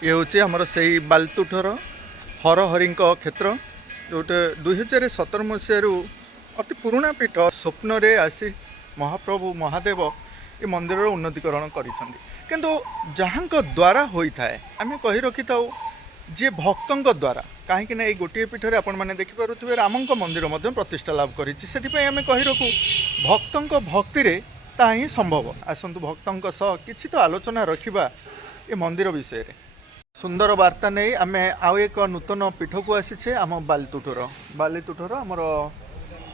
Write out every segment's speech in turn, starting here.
ये हूँ आमर से बालतुठर हरहरी क्षेत्र जोटे 2017 मसीह अति पुराणा पीठ स्वप्न रे आसी महाप्रभु महादेव ये मंदिर उन्नतीकरण किंतु जहाँ द्वारा होता है आम कही रखी था जी भक्तों द्वारा कहीं गोटे पीठ में आपण मैंने देखिपे राम मंदिर प्रतिष्ठा लाभ करें आम कही रखू भक्तों भक्ति रे ता ही संभव। आसतु भक्तों सह किसी तो आलोचना रखा ये मंदिर विषय रे। सुंदर वार्ता नहीं आम आउ एक नूतन पीठ को आसीचे आम बालीतुठर आमर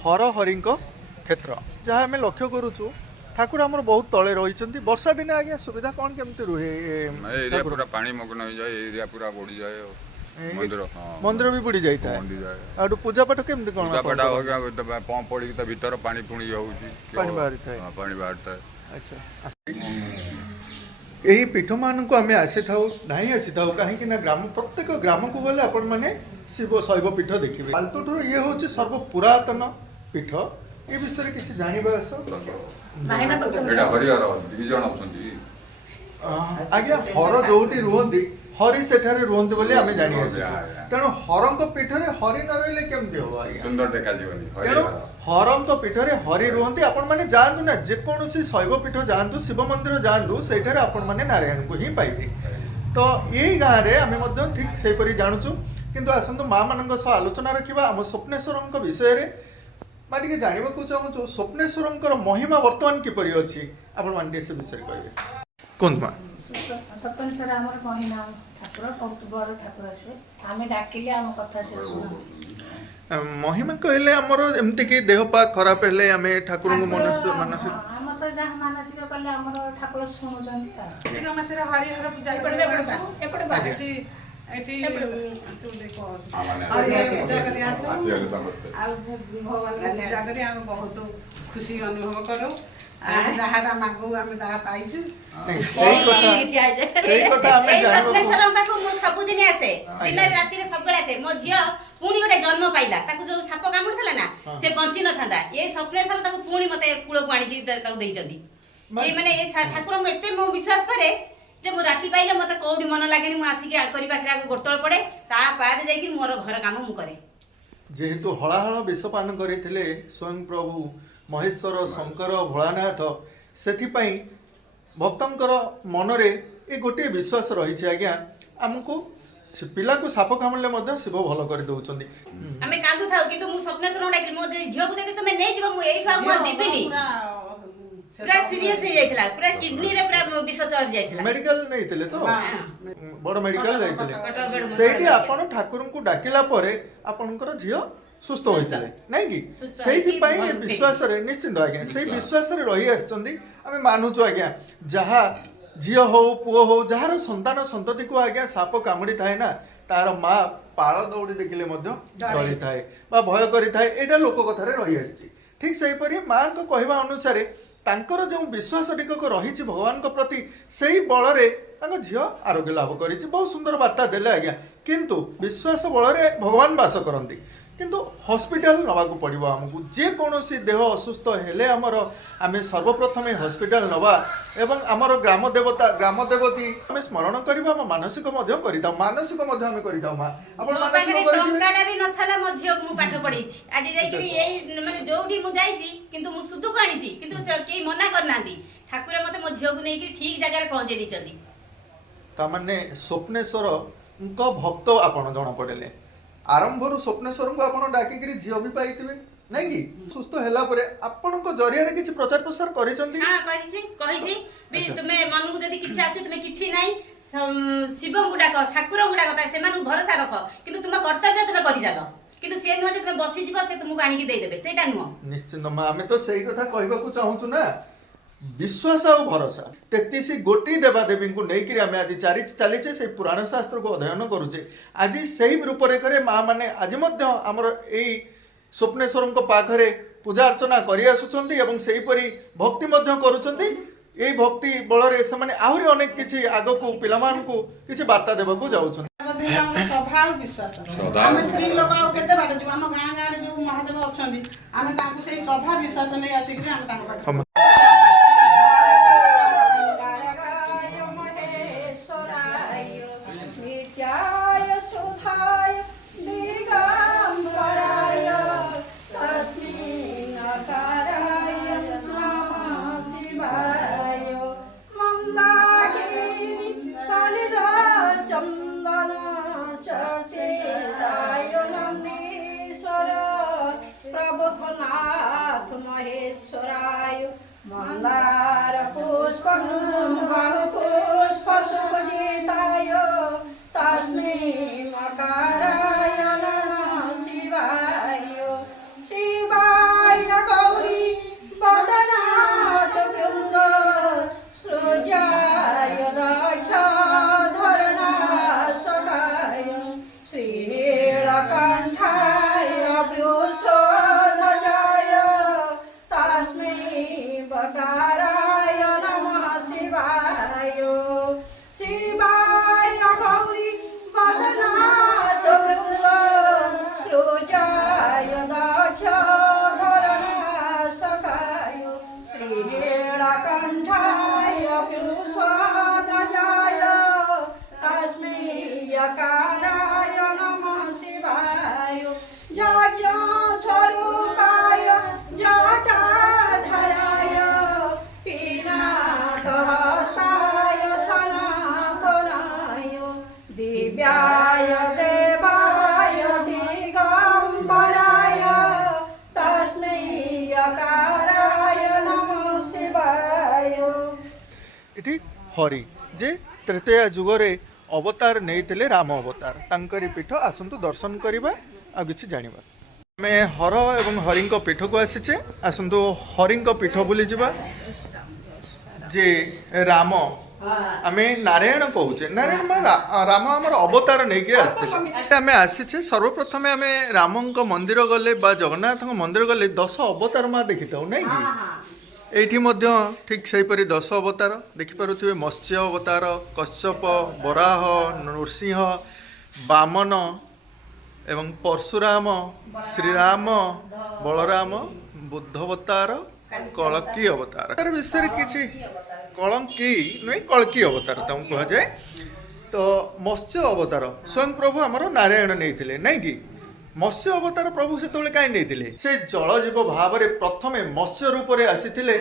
हरहरी क्षेत्र जहाँ आम लक्ष्य करुचु ठाकुर आमर बहुत तले रही वर्षा दिन आज्ञा सुविधा कौन केमती रुहे पूरा पानी मग्न हो जाए एरिया पूरा बढ़ी जाए मंदिर भी बुड़ी जाता है पूजा पाठ केमती कौन पूजा पाठ हो गया पंप पड़ी भीतर पानी पुणी पानी बाहरी था पानी बाहर अच्छा यही पीठ मान को आम आसी था धाई आसी था कहीं ग्राम प्रत्येक ग्राम को गले आपण मैंने शिव शैव पीठ देखिए बालतुठर ये हूँ सर्व पुरातन पीठ ये विषय किसी जानवा आज्ञा हर जो रुहति हरि सेठारे रुहति बोली आमे जानि आसी तेणु हरंक पीठरे हरि न रहिले केमति हो आज्ञा सुंदर देखा जीवनी तेणु हरंक पीठरे हरि रुहति आपण माने जांतु ना जे कोनोसी शैव पीठ जांतु शिव मंदिर जांतु सेठारे आपण माने नारायण को ही पाइबे तो यही गाँव रे आमे मध्य ठीक सेही परि जानुचु किंतु आसंतु मां मानक सह आलोचना रखिबा आम स्वप्नेश्वरंक विषय रे माटिके जानिबाकू चाहूँ स्वप्नेश्वरंकर महिमा वर्तमान किपरि अछि आपण माने से विषय कहबे कोन मा स्वप्नेश्वर हमर महिमा ठाकुर बहुत बड़ ठाकुर से आमे डाकिले हम कथा से सुना महिमा कहले हमर एमति कि देह पा खराब हेले आमे ठाकुर को मनुष्य मानसिक हम तो जहाँ मानसिक कहले हमर ठाकुर सुनु जंती ठीक मासे हरिहर पूजा करबे एपटे बाटी एटी तू देखो हरिहर पूजा करी आसु आ भगवान का पूजा करी हम बहुत खुशी अनुभव करू जहाँ मांगू आम ताहा पाइछु सबुदिन आसे दिन राति सब आसे मो झी पुणी गोटे जन्म पाइला जो साप कामुड़ा ना से बंची न था ये स्वप्नेश्वर पुणी मत कूल को आनी माने ठाकुर एत मु विश्वास करे जे मु राति पाइले मत कौटी मन लगे आसिक करी पाखे गोड़तल पड़े ताद जा मोर घर काम मु करे जेहेतु हलाहल विषपान करते स्वयं प्रभु महेश्वर शंकर भोलानाथ से भक्तंकर मनरे ये गोटे विश्वास रही आज्ञा आमको पिला को साप कामुड़े शिव भल कर दौरान आमे कांदु थाउ किंतु मु स्वप्नेश्वर डाकिल मो झियो को जदी तुमे नै जीव मु एई भाग मो जीबिनी पूरा सीरियस हो जाइतला पूरा किडनी रे पूरा विष चढ़ जाइतला मेडिकल नैतिले तो बड़ मेडिकल जाइतले सेठी आपण ठाकुर को डाकिला परे आपनकर झियो सुस्थ होते नहीं कि से विश्वास निश्चिंत आज्ञा से विश्वास रही आम मानुचु आज्ञा जहाँ झील हो पुओ हो जार संतान संतति को आज्ञा साप कामुड़ी थाए ना तार माँ पाल दौड़ी देखिले डरी थाए भय करी थाए एटा लोक कथार रही आसी ठीक सेहीपरि माँ को कहवा अनुसार तांकर जो विश्वास टिकक रही भगवान को प्रति से बल रे झील आरोग्य लाभ कर बहुत सुंदर वार्ता देले आज्ञा किंतु विश्वास बल भगवान बास करती किंतु हॉस्पिटल नवाक पड़ो आमको जेकोसी देह असुस्थ हेले आमर आम सर्वप्रथमे हॉस्पिटल नवा एवं आमर ग्राम देवता ग्राम देवती आम स्मरण करबा मानसिक करता मानसिक आम करता मां आपण मानसिक टंकाटा भी नथला मो झियो को मु पाठ पढीछि आज जाईकरी एई माने जोठी मु जाईछि किंतु मु सुदु को आनीछि किंतु केई मना करनांदी ठाकुर मते मो झियो को नै कि ठीक जगह रे पहुंचे दिचंदी ता माने स्वप्नेश्वर को भक्त आपण जणा पड़ेले आरंभ स्वप्नेश्वर को आप डाकिक झील भी पाई नहीं कि सुस्थ है आपण जरिया किसी प्रचार प्रसार तुमे मन को जदि किछि आसु तुमे किछि नाही शिव को डाक ठाकुर को डाक से भरोसा रख किंतु तुम कर्तव्य तुमे करि जालो किंतु से नुह जे तुमे बसी जीव से तुमको आनी दे देबे सेटा नुह निश्चित आमे तो सही कथा कहबा को चाहूछु ना विश्वास और भरोसा 33 गोटी देवादेवी को लेकर आम आज चलीचे से पुराण शास्त्र को अध्ययन करुचे आज से रूपरेखा माँ मैंने आज आमर यही स्वप्नेश्वर पाखरे पूजा अर्चना करी भक्ति करुँच भक्ति बल से आहरी अनेक किसी आग को पिला किसी वार्ता देवाक जाऊँ गोपनाथ महेश्वराय मंदार पुष्पं बहुपुष्प सुपूजिताय तस्मै मकाराय नमः शिवाय शिवाय गौरी वदनाथ भृंग सृजाय दक्ष धरणासकाय श्रीनीलकण्ठाय वृषध्वजाय तस्मै बकाराय नमः शिवाय शिवाय गौरी वदनाथ भृंग सृजाय दक्ष धरणासकाय श्रीनीलकण्ठाय वृषध्वजाय तस्मै यकाराय नमः शिवाय यज्ञस्वरूपाय जटाधराय पिनाकहस्ताय सनातनाय दिव्याय देवाय दिगम्बराय तस्मै यकाराय नमः शिवाय। ଏଠି ହରି ଯେ ତ୍ରେତୟା ଯୁଗରେ ଅବତାର ନେଇଥିଲେ ରାମ ଅବତାର ତାଙ୍କରି ପୀଠ ଆସନ୍ତୁ ଦର୍ଶନ କରିବା ଆଉ କିଛି ଜାଣିବା। ଆମେ ହର ଏବଂ ହରିଙ୍କ ପୀଠକୁ ଆସିଛେ ଆସନ୍ତୁ ହରିଙ୍କ ପୀଠ ବୁଲିଯିବା ଯେ ରାମ ଆମେ ନାରାୟଣ କହୁଛେ ନାରାୟଣ ରାମ ଆମର ଅବତାର ନେଇକି ଆସିଥିଲେ ଆମେ ଆସିଛେ ସର୍ବପ୍ରଥମେ ଆମେ ରାମଙ୍କ ମନ୍ଦିର ଗଲେ ବା ଜଗନ୍ନାଥଙ୍କ ମନ୍ଦିର ଗଲେ 10 ଅବତାର ମା ଦେଖିଥାଉ ନାଇଁ କି এইটি মধ্য ঠিক সেইপরি 10 অবতার দেখিপারুথিবে মৎস্য অবতার কশ্যপ বরাহ নৃসিংহ বামন এবং পরশুরাম শ্রীরাম বলরাম বুদ্ধ অবতার কলকি অবতার তার বিষয়ে কিছু কলঙ্কি নয় কলকি অবতার তাকে কুহযাଏ তো মৎস্য অবতার স্বয়ং প্রভু আমার নারায়ণ নেইଥିଲେ নাই কি मत्स्य अवतार प्रभु से कहीं नहीं से जलजीव भाव में प्रथमे मत्स्य रूप से आसीथिले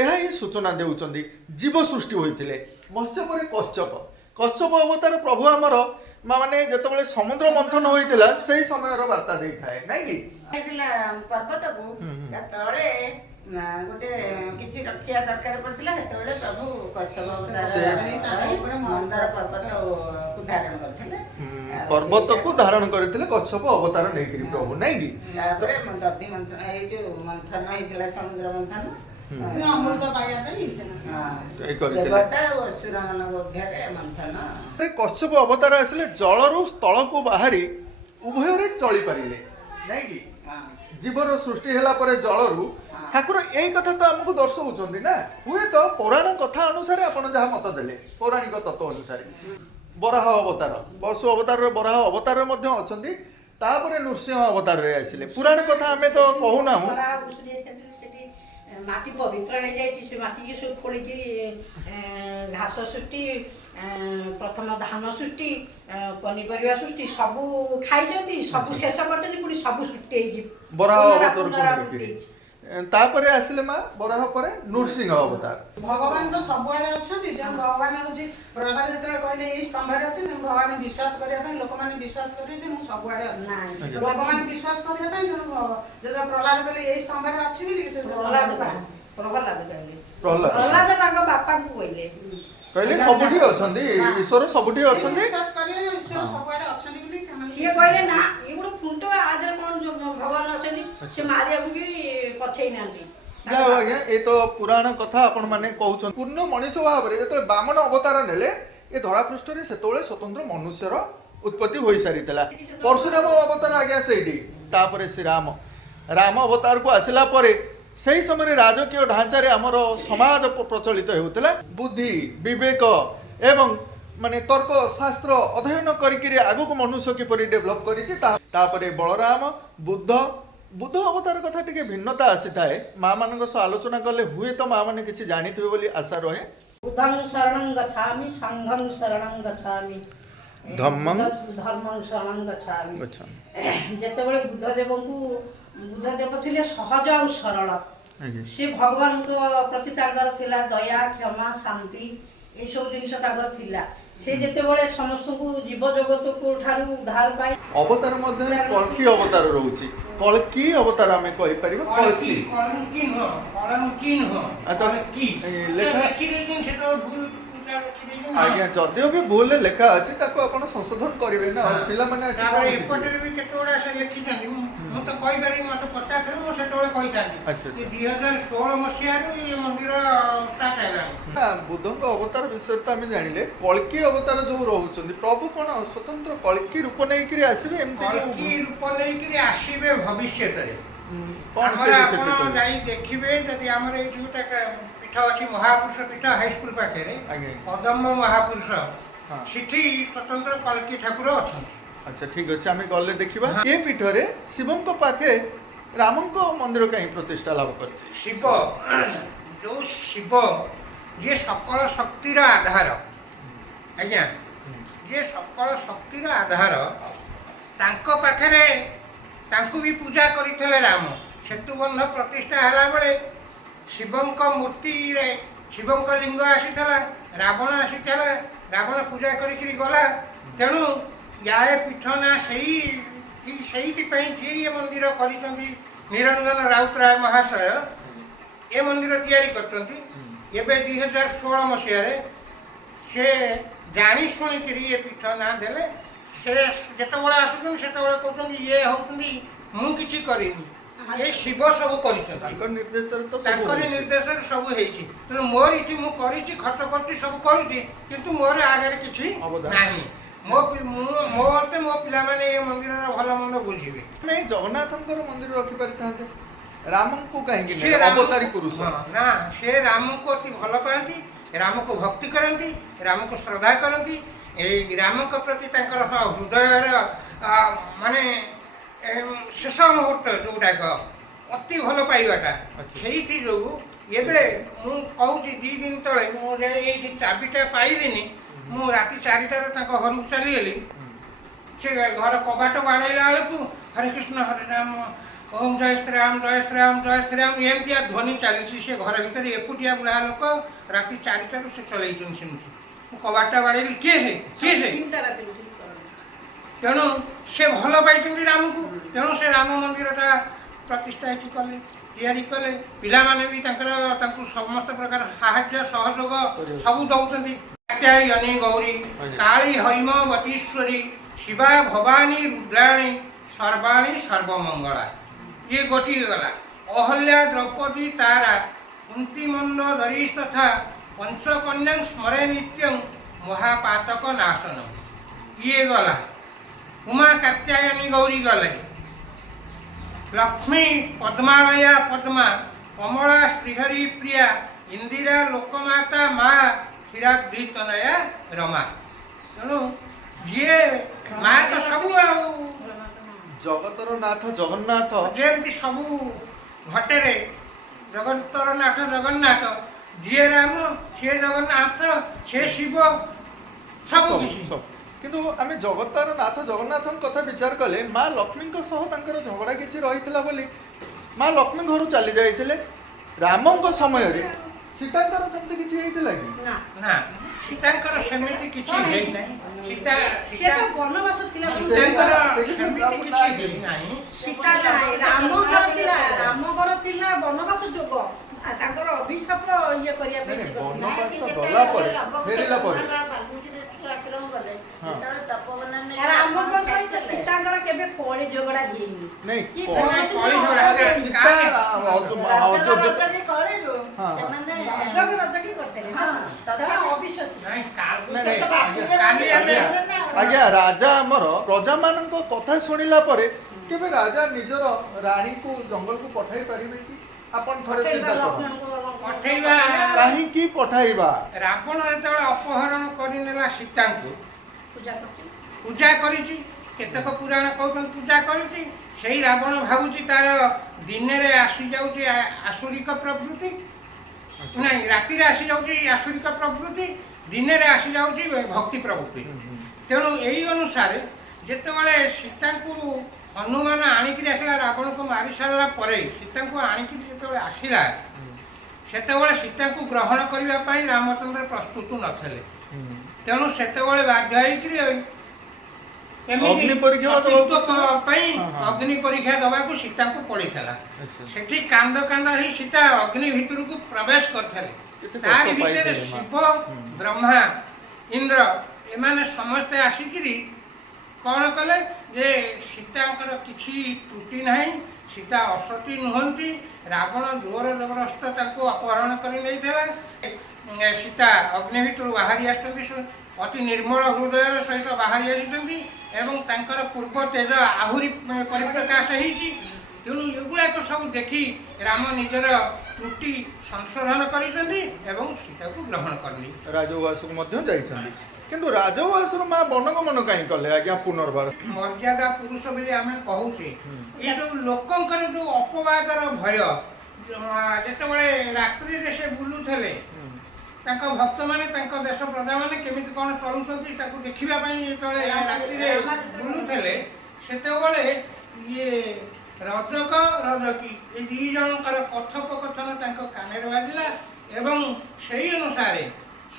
यह ही सूचना देउचंदी जीव सृष्टि होइथिले मत्स्य पर कश्यप कश्यप अवतार प्रभु आमर माने जेतबेले समुद्र मंथन होइथिला सेही समयर वार्ता देई थाए नै कि पर्वत को तळे गोटे किछि रखिया दरकार पड़थिला हेतबेले प्रभु कश्यप अवतार मंदार पर्वत को धारण करथिले पर्वत को धारण करथिले कश्यप अवतार नै कि प्रभु नै कि तापर दधि मंथन ए जो मंथन होइथिला समुद्र मंथन अमृत पाया नै देवता और असुर मन मध्यरे मंथन कश्यप अवतार आसिले जलरू स्थल को बाहरी उभय रे चली परिले नै कि जीवर सृष्टि होला परे जलरू ठाकुर यही कथा तो आमको दर्शाउछन्ति ना हुए तो पौराण कथा अनुसार आपण जहा मत देले पौराणिक तत्व अनुसार बराह अवतार पशु अवतार बराह अवतार मध्ये अछन्ति तापरे नृसिंह अवतार रे आसिले पुराण कथा हमें तो कहूना हूं माटी पवित्र हो जाए से माटी की सब खोली घास सृष्टि प्रथम धान सृष्टि पनीपरिया सृष्टि सबू खाई सब शेष कर सब सृष्टि बराह अवतार तापरे आसिले मा बराह परे नृसिंह अवतार भगवान तो सबुआडे अछंती जे भगवान होची प्रहलाद जेतले कहले ए स्तंभरे अछि भगवान विश्वास करिया ପାଇଁ ଲୋକମାନେ विश्वास करे जे मु सबुआडे अछि भगवान विश्वास करिया ପାଇଁ जेतले प्रहलाद कहले ए स्तंभरे अछि बोली से प्रहलाद तांको बापा को कहले सबुठी अछंती ईश्वर सबुठी अछंती विश्वास करिया ईश्वर सबुआडे अछंती बोली से सिए कहले ना ए गुड फुंटो आदर कोन भगवान अछंती से मारिया को भी पछै नांती जाओ आज्ञा ये तो पुराण कथा आपण माने कहउछन पूर्ण मनुष्य भाव रे जतो वामन अवतार नेले ए धरा पृष्ठ रे सेतोळे स्वतंत्र मनुष्यर उत्पत्ति होई सारितला परशुराम अवतार आज्ञा सेठी तापरे श्री राम अवतार को आसिला परे सही समय राजकीय ढांचा रे हमर समाज प्रचलित हेउतला बुद्धि विवेक एवं माने तर्क शास्त्र अध्ययन करिकरी आगु को मनुष्य किपरि डेवलप करिछि तापरे बलराम बुद्ध अवतार कथा टिके भिन्नता आसी थाए माँ मानक सह आलोचना कले हुए तो माँ माने किछि जानिथिबे बोली आशा रहे बुद्धं शरणं गच्छामि संघं शरणं गच्छामि धम्मं शरणं गच्छामि जेतेबेले बुद्धदेव थिले सहज और सरल से भगवान को प्रति तांकर थिला दया क्षमा शांति ए सब जिनिस तांकर थिला ସେ ଯେତେବେଳେ ସମସ୍ତଙ୍କୁ ଜୀବ ଜଗତକୁ ଠାରୁ ଉଦ୍ଧାର ପାଇଁ ଅବତାର ମଧ୍ୟରେ କଳ୍କି ଅବତାର ରହୁଛି। କଳ୍କି ଅବତାର ଆମେ କହିପାରିବା କଳ୍କି କଳଙ୍କି ନୁହଁ କଳଙ୍କି ନୁହଁ ଆଚ୍ଛା, କଳକି ଲେଖା- ଲେଖିଦେଇଛନ୍ତି ସେଟା ଭୁଲ ଲେଖିଦେଇଛନ୍ତି। ଆଜ୍ଞା ଯଦିଓ ବି ଭୁଲରେ ଲେଖା ଅଛି ତାକୁ ଆପଣ ସଂଶୋଧନ କରିବେ ନା ଆଉ ପିଲାମାନେ ଆସି ତାପରେ କଣ ଶିଖିବେ? ଏପଟରେ ବି କେତେ ଗୁଡା ସେ ଲେଖିଛନ୍ତି ମୁଁ ତ କହିପାରିବି ମତେ ପଚାରିଥିଲେ ମୁଁ ସେତେବେଳେ କହିଥାନ୍ତି ଆଚ୍ଛା, ଆଚ୍ଛା। 2016 ମସିହାରୁ ଏ ମନ୍ଦିର ଷ୍ଟାର୍ଟ ହେଲାଣି। ନା, ବୁଦ୍ଧଙ୍କ ଅବତାର ବିଷୟରେ ତ ଆମେ ଜାଣିଲେ କଳ୍କି ଅବତାର ଯୋଉ ରହୁଛନ୍ତି ପ୍ରଭୁ କଣ ସ୍ୱତନ୍ତ୍ର କଳ୍କି ରୂପ ନେଇକିରି ଆସିବେ ଏମିତି କଳକି ରୂପ ନେଇକିରି ଆସିବେ ଭବିଷ୍ୟତରେ। କଣ ସେ ଆମର ବିଷୟରେ ଆପଣ କହିବେ? ଯାଇ ଦେଖିବେ ଯଦି ଆମର ଏଇଠି ଗୋଟେ ପୀଠ ଅଛି ମହାପୁରୁଷ ପୀଠ ହାଇସ୍କୁଲ ପାଖରେ ଆଜ୍ଞା। କଦମ୍ବ ମହାପୁରୁଷ ହଁ। ସେଠି ସ୍ୱତନ୍ତ୍ର କଳକି ଠାକୁର ଅଛନ୍ତି। ଆଚ୍ଛା ଠିକ ଅଛି ଆମେ ଗଲେ ଦେଖିବା ଏ ପୀଠରେ ଶିବଙ୍କ ପାଖେ ରାମଙ୍କ ମନ୍ଦିର କାହିଁ ପ୍ରତିଷ୍ଠା ଲାଭ କରିଛି? ଶିବ ଯୋଉ ଶିବ ଯିଏ ସକଳ ଶକ୍ତିର ଆଧାର ଆଜ୍ଞା ଯିଏ ସକଳ ଶକ୍ତିର ଆଧାର ତାଙ୍କ ପାଖରେ ତାଙ୍କୁ ବି ପୂଜା କରିଥିଲେ ରାମ। ସେତୁବନ୍ଧ ପ୍ରତିଷ୍ଠା ହେଲା ବେଳେ ଶିବଙ୍କ ମୂର୍ତ୍ତିରେ ଶିବଙ୍କ ଲିଙ୍ଗ ଆସିଥିଲା, ରାବଣ ଆସିଥିଲା, ରାବଣ ପୂଜା କରିକିରି ଗଲା। ତେଣୁ ୟାଏ ପୀଠ ନା ସେଇଥିପାଇଁ ଯିଏ ଏ ମନ୍ଦିର କରିଛନ୍ତି ନିରଞ୍ଜନ ରାଉତରାୟ ମହାଶୟ ଏ ମନ୍ଦିର ତିଆରି କରିଛନ୍ତି। ଏବେ 2016 ମସିହାରେ ସେ ଜାଣି ଶୁଣିକିରି ଏ ପୀଠ ନାଁ ଦେଲେ। ସେ ଯେତେବେଳେ ଆସୁଛନ୍ତି ସେତେବେଳେ କହୁଛନ୍ତି ଇଏ ହଉଛନ୍ତି ମୁଁ କିଛି କରିନି, ଏ ଶିବ ସବୁ କରିଛନ୍ତି, ତାଙ୍କ ନିର୍ଦ୍ଦେଶରେ ତ ସବୁ ତାଙ୍କରି ହଉଛି। ନିର୍ଦ୍ଦେଶରେ ସବୁ ହେଇଛି। ତେଣୁ ମୋର ଏଠି ମୁଁ କରିଛି ଖର୍ଚ୍ଚ କରୁଛି ସବୁ କରୁଛି କିନ୍ତୁ ମୋର ଆଗରେ କିଛି ଅବଦାନ ନାହିଁ। ମୋ ପିଲାମାନେ ଏ ମନ୍ଦିରର ଭଲ ମନ୍ଦ ବୁଝିବେ। ଆମେ ଏଇ ଜଗନ୍ନାଥଙ୍କର ମନ୍ଦିର ରଖିପାରିଥାନ୍ତେ, ରାମଙ୍କୁ କାହିଁକି ସେ ନେଲେ? ରାମଙ୍କୁ- ଅବତାରୀ ପୁରୁଷ। ହଁ, ନା ସେ ରାମଙ୍କୁ ଅତି ଭଲ ପାଆନ୍ତି, ରାମକୁ ଭକ୍ତି କରନ୍ତି, ରାମକୁ ଶ୍ରଦ୍ଧା କରନ୍ତି। ଏଇ ରାମଙ୍କ ପ୍ରତି ତାଙ୍କର ହୃଦୟର ମାନେ ଶେଷ ମୁହୂର୍ତ୍ତ ଯୋଉଟାକ ଅତି ଭଲ ପାଇବାଟା ସେଇଥି ଯୋଗୁ ଏବେ ମୁଁ କହୁଛି 2 ଦିନ ତଳେ ମୁଁ ଏଇଠି ଚାବିଟା ପାଇଲିନି। ମୁଁ ରାତି 4ଟାରେ ତାଙ୍କ ଘରକୁ ଚାଲିଗଲି। ସେ ଘର କବାଟ ବାଡ଼େଇଲା ବେଳକୁ ହରେ କୃଷ୍ଣ ହରେ ରାମ ଓମ୍ ଜୟ ଶ୍ରୀରାମ ଜୟ ଶ୍ରୀରାମ ଜୟ ଶ୍ରୀରାମ ଏମିତିଆ ଧ୍ୱନି ଚାଲିଛି। ସେ ଘର ଭିତରେ ଏକୁଟିଆ ବୁଢ଼ା ଲୋକ ରାତି 4ଟାରୁ ସେ ଚଲେଇଛନ୍ତି ସେମିତି। ମୁଁ କବାଟଟା ବାଡ଼େଇଲି, କିଏ ସେ? ତେଣୁ ସେ ଭଲ ପାଇଛନ୍ତି ରାମକୁ। ତେଣୁ ସେ ରାମ ମନ୍ଦିରଟା ପ୍ରତିଷ୍ଠା ଏଠି କଲେ, ତିଆରି କଲେ। ପିଲାମାନେ ବି ତାଙ୍କୁ ସମସ୍ତ ପ୍ରକାର ସାହାଯ୍ୟ ସହଯୋଗ ସବୁ ଦଉଛନ୍ତି। କାତ୍ୟାୟନୀ ଗୌରୀ କାଳୀ ହୈମବତୀଶ୍ୱରୀ ଶିବା ଭବାନୀ ରୁଦ୍ରାଣୀ ସର୍ବାଣୀ ସର୍ବମଙ୍ଗଳା ଇଏ ଗୋଟିଏ ଗଲା। ଅହଲ୍ୟା ଦ୍ରୌପଦୀ ତାରା କୁନ୍ତୀ ମଣ୍ଡୋଦରୀ ତଥା ପଞ୍ଚକନ୍ୟା ସ୍ମରେ ନିତ୍ୟଂ ମହାପାତକ ନାଶନ ଇଏ ଗଲା। ଉମା କାତ୍ୟାୟନୀ ଗୌରୀ ଗଲେ। ଲକ୍ଷ୍ମୀ ପଦ୍ମାଳୟା ପଦ୍ମା କମଳା ଶ୍ରୀହରି ପ୍ରିୟା ଇନ୍ଦିରା ଲୋକମାତା ମା କ୍ଷୀରାବ୍ଧିତନୟା ରମା। ତେଣୁ ଯିଏ ମା ତ ସବୁ ଆଉ ଜଗତର ନାଥ ଜଗନ୍ନାଥ ଯେମିତି ସବୁ ଘଟରେ ଜଗତର ନାଥ ଜଗନ୍ନାଥ, ଯିଏ ରାମ ସିଏ ଜଗନ୍ନାଥ, ସେ ଶିବ ସବୁ କିଛି। କିନ୍ତୁ ଆମେ ଜଗତର ନାଥ ଜଗନ୍ନାଥଙ୍କ କଥା ବିଚାର କଲେ ମା ଲକ୍ଷ୍ମୀଙ୍କ ସହ ତାଙ୍କର ଝଗଡ଼ା କିଛି ରହିଥିଲା ବୋଲି ମା ଲକ୍ଷ୍ମୀ ଘରୁ ଚାଲି ଯାଇଥିଲେ। ରାମଙ୍କ ସମୟରେ ସୀତାଙ୍କର ସେମିତି କିଛି ହେଇଥିଲା କି? ନା ସୀତାଙ୍କର ସେମିତି କିଛି ହେଇନାହିଁ। ସେ ତ ବନବାସ ଥିଲା। ସୀତାଙ୍କର ସେମିତି କିଛି ହେଇନାହିଁ। ସୀତା ନାହିଁ, ରାମଙ୍କର ଥିଲା ବନବାସ ଯୋଗ। ତାଙ୍କର ଅଭିଶାପ ଇଏ କରିବା ପାଇଁ ବନବାସ ଗଲା ପରେ ଫେରିଲା ପରେ ଆଶ୍ରମ ଗଲେ ସେତେବେଳେ ତପବନ ରାମଙ୍କ ସହିତ ସୀତାଙ୍କର କେବେ କଳି ଝଗଡ଼ା ହେଇନି। ନାଇଁ କି କଳି କୌଣସି କଳି ଝଗଡ଼ା ଝଗଡ଼ା ହେଇନି। ସୀତା ଅଯୋଧ୍ୟା କଳିରୁ ହଁ। ସେମାନେ ରଜକି କରିଥିଲେ ହଁ, ସେମାନେ ଅବିଶ୍ୱାସୀ। ନାଇଁ, କାଲି ଆଜ୍ଞା ରାଜା ଆମର ପ୍ରଜାମାନଙ୍କ କଥା ଶୁଣିଲା ପରେ କେବେ ରାଜା ନିଜର ରାଣୀକୁ ଜଙ୍ଗଲକୁ ପଠାଇ ପାରିବେ କି? ଆପଣ ଥରେ ଚିନ୍ତା କରନ୍ତୁ। ପଠେଇବା କାହିଁକି ପଠାଇବା? ରାବଣ ଯେତେବେଳେ ଅପହରଣ କରିନେଲା ସୀତାଙ୍କୁ ପୂଜା ପୂଜା କରିଛି। କରିଛି। କେତେକ ପୁରାଣ କହୁଛନ୍ତି ପୂଜା କରିଛି। ସେଇ ରାବଣ ଭାବୁଛି ତାର ଦିନରେ ଆସିଯାଉଛି ଆସୁରିକ ପ୍ରବୃତ୍ତି, ନାଇଁ ରାତିରେ ଆସିଯାଉଛି ଆସୁରିକ ପ୍ରବୃତ୍ତି, ଦିନରେ ଆସିଯାଉଛି ଭକ୍ତି ପ୍ରବୃତ୍ତି। ତେଣୁ ଏଇ ଅନୁସାରେ ଯେତେବେଳେ ସୀତାଙ୍କୁ ହନୁମାନ ଆଣିକିରି ଆସିଲା, ରାବଣକୁ ମାରି ସାରିଲା ପରେ ସୀତାଙ୍କୁ ଆଣିକିରି ଯେତେବେଳେ ଆସିଲା, ସେତେବେଳେ ସୀତାଙ୍କୁ ଗ୍ରହଣ କରିବା ପାଇଁ ରାମଚନ୍ଦ୍ର ପ୍ରସ୍ତୁତ ନଥିଲେ। ତେଣୁ ସେତେବେଳେ ବାଧ୍ୟ ହେଇକିରି ଅଗ୍ନି ପରୀକ୍ଷା ଦେବାକୁ ପାଇଁ ହଁ, ହଁ। ଅଗ୍ନି ପରୀକ୍ଷା ଦେବାକୁ ସୀତାଙ୍କୁ ପଡିଥିଲା। ଆଚ୍ଛା। ସେଠି କାନ୍ଦ କାନ୍ଦ ହେଇ ସୀତା ଅଗ୍ନି ଭିତରକୁ ପ୍ରବେଶ କରିଥିଲେ। କେତେ କଷ୍ଟ ତାରି ଭିତରେ ପାଇଥିଲେ ମା। ଶିବ ବ୍ରହ୍ମା ଇନ୍ଦ୍ର ଏମାନେ ସମସ୍ତେ ଆସିକିରି କ'ଣ କଲେ ଯେ ସୀତାଙ୍କର କିଛି ତ୍ରୁଟି ନାହିଁ, ସୀତା ଅସତୀ ନୁହନ୍ତି। ରାବଣ ଜୋର ଜବରଦସ୍ତ ତାଙ୍କୁ ଅପହରଣ କରି ନେଇଥିଲା। ସୀତା ଅଗ୍ନି ଭିତରୁ ବାହାରି ଆସିଛନ୍ତି, ଅତି ନିର୍ମଳ ହୃଦୟର ସହିତ ବାହାରି ଆସିଛନ୍ତି ଏବଂ ତାଙ୍କର ପୂର୍ବ ତେଜ ଆହୁରି ପରିପ୍ରକାଶ ହେଇଛି। ତେଣୁ ଏଗୁଡ଼ାକ ସବୁ ଦେଖି ରାମ ନିଜର ତ୍ରୁଟି ସଂଶୋଧନ କରିଛନ୍ତି ଏବଂ ସୀତାକୁ ଗ୍ରହଣ କଲେ। ରାଜଉଆସକୁ ମଧ୍ୟ ଯାଇଛନ୍ତି, କିନ୍ତୁ ରାଜଉଆସରୁ ମା ବନଗମନ କାହିଁ କଲେ ଆଜ୍ଞା ପୁନର୍ବାର? ମର୍ଯ୍ୟାଦା ପୁରୁଷ ବୋଲି ଆମେ କହୁଛେ, ଏ ସବୁ ଲୋକଙ୍କର ଯୋଉ ଅପବାଦର ଭୟ, ଯେତେବେଳେ ରାତ୍ରିରେ ସେ ବୁଲୁଥିଲେ ତାଙ୍କ ଭକ୍ତମାନେ ତାଙ୍କ ଦେଶ ପ୍ରଜାମାନେ କେମିତି କ'ଣ ଚଳୁଛନ୍ତି ତାକୁ ଦେଖିବା ପାଇଁ ଯେତେବେଳେ ରାତିରେ ବୁଲୁଥିଲେ, ସେତେବେଳେ ଇଏ ରଜକ ରଜକୀ ଏ ଦୁଇ ଜଣଙ୍କର କଥୋପକଥନ ତାଙ୍କ କାନରେ ବାଜିଲା ଏବଂ ସେଇ ଅନୁସାରେ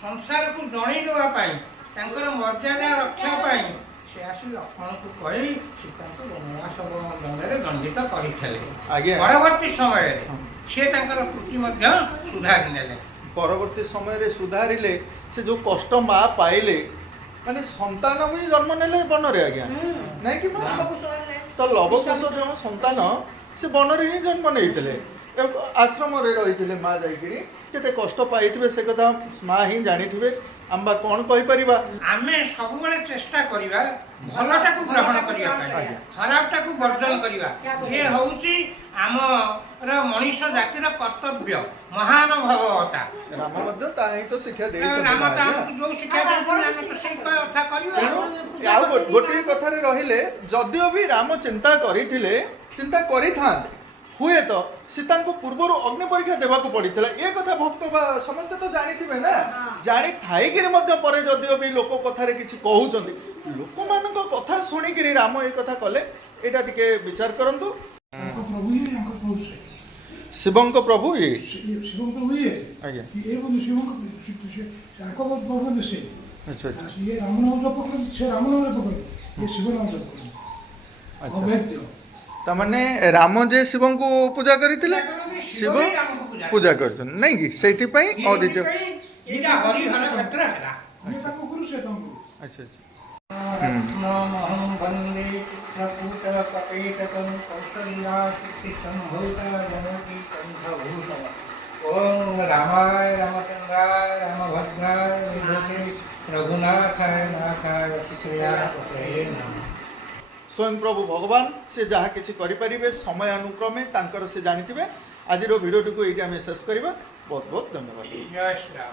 ସଂସାରକୁ ଜଣେଇ ଦେବା ପାଇଁ ତାଙ୍କର ମର୍ଯ୍ୟାଦା ରକ୍ଷା ପାଇଁ ସେ ଆସି ଲକ୍ଷ୍ମଣଙ୍କୁ କହି ସୀତାଙ୍କୁ ବନବାସ ଦଣ୍ଡରେ ଦଣ୍ଡିତ କରିଥିଲେ। ଆଜ୍ଞା। ପରବର୍ତ୍ତୀ ସମୟରେ ସେ ତାଙ୍କର ତ୍ରୁଟି ମଧ୍ୟ ସୁଧାରି ନେଲେ। ପରବର୍ତ୍ତୀ ସମୟରେ ସୁଧାରିଲେ, ସେ ଯୋଉ କଷ୍ଟ ମା ପାଇଲେ, ମାନେ ସନ୍ତାନ ବି ଜନ୍ମ ନେଲେ ବନରେ ଆଜ୍ଞା, ନାଇଁ କି ମା? ତ ଲବକୁଶ ଯେଉଁ ସନ୍ତାନ ସେ ବନରେ ହିଁ ଜନ୍ମ ନେଇଥିଲେ, ଆଶ୍ରମରେ ରହିଥିଲେ। ମା ଯାଇକିରି କେତେ କଷ୍ଟ ପାଇଥିବେ ସେ କଥା ମା ହିଁ ଜାଣିଥିବେ। ଆମେ କ'ଣ କହିପାରିବା? ଆମେ ସବୁବେଳେ ଚେଷ୍ଟା କରିବା ଭଲଟାକୁ ଗ୍ରହଣ କରିବା ପାଇଁ, ଖରାପଟାକୁ ବର୍ଜନ କରିବା। ଏ ହଉଛି ଆମର ମଣିଷ ଜାତିର କର୍ତ୍ତବ୍ୟ, ମହାନୁଭବତା। ରାମ ମଧ୍ୟ ତାହା ହିଁ ତ ଶିକ୍ଷା ରାମ ଦେଇଛନ୍ତି। ତାଙ୍କୁ ଯୋଉ ଶିକ୍ଷା ଦେଇଛନ୍ତି ଆମେ ତ ସେଇ କଥା କରିବା। ତେଣୁ ଆଉ ଗୋଟିଏ କଥାରେ ରହିଲେ, ଯଦିଓ ବି ରାମ ଚିନ୍ତା କରିଥାନ୍ତେ, ହୁଏତ ସୀତାଙ୍କୁ ପୂର୍ବରୁ ଅଗ୍ନି ପରୀକ୍ଷା ଦେବାକୁ ପଡିଥିଲା। ଏ କଥା ଭକ୍ତ ବା ସମସ୍ତେ ତ ଜାଣିଥିବେ ନା, ଜାଣି ଥାଇକିରି ମଧ୍ୟ ପରେ ଯଦିଓ ବି ଲୋକ କଥାରେ କିଛି କହୁଛନ୍ତି, ଲୋକମାନଙ୍କ କଥା ଶୁଣିକିରି ରାମ ଏ କଥା କଲେ, ଏଇଟା ଟିକେ ବିଚାର କରନ୍ତୁ। ଶିବଙ୍କ ପ୍ରଭୁ ଇଏ ଆଜ୍ଞା। ଆଚ୍ଛା ଆଚ୍ଛା। ତାମାନେ ରାମ ଯେ ଶିବଙ୍କୁ ପୂଜା କରିଥିଲେ, ଶିବ ପୂଜା କରିଛନ୍ତି ନାଇଁ କି? ସେଇଥିପାଇଁ ଅଦିତ୍ୟ। ଏଇଟା ହରିହର କ୍ଷେତ୍ର ହେଲା। ଆଚ୍ଛା ଆଚ୍ଛା। ରତ୍ନମହଂ ବନ୍ଦେ ଚିତ୍ରକୂଟ କପେଟକଂ କୌଶଲ୍ୟା ଶକ୍ତିସମ୍ଭୂତ ଜନକୀ କଣ୍ଠଭୂଷଣ। ଓಂ ରାମାୟ ରାମଚନ୍ଦ୍ରାୟ ରାମଭଦ୍ରାୟ ବିଭୂତେ ରଘୁନାଥାୟ ନାଥାୟ ସୀତାୟ ପତये ନମଃ। ସ୍ୱୟଂ ପ୍ରଭୁ ଭଗବାନ ସେ ଯାହା କିଛି କରିପାରିବେ ସମୟାନୁକ୍ରମେ ତାଙ୍କର ସେ ଜାଣିଥିବେ। ଆଜିର ଭିଡ଼ିଓଟିକୁ ଏଇଠି ଆମେ ଶେଷ କରିବା। ବହୁତ ବହୁତ ଧନ୍ୟବାଦ। ଜୟ ଶ୍ରୀରାମ।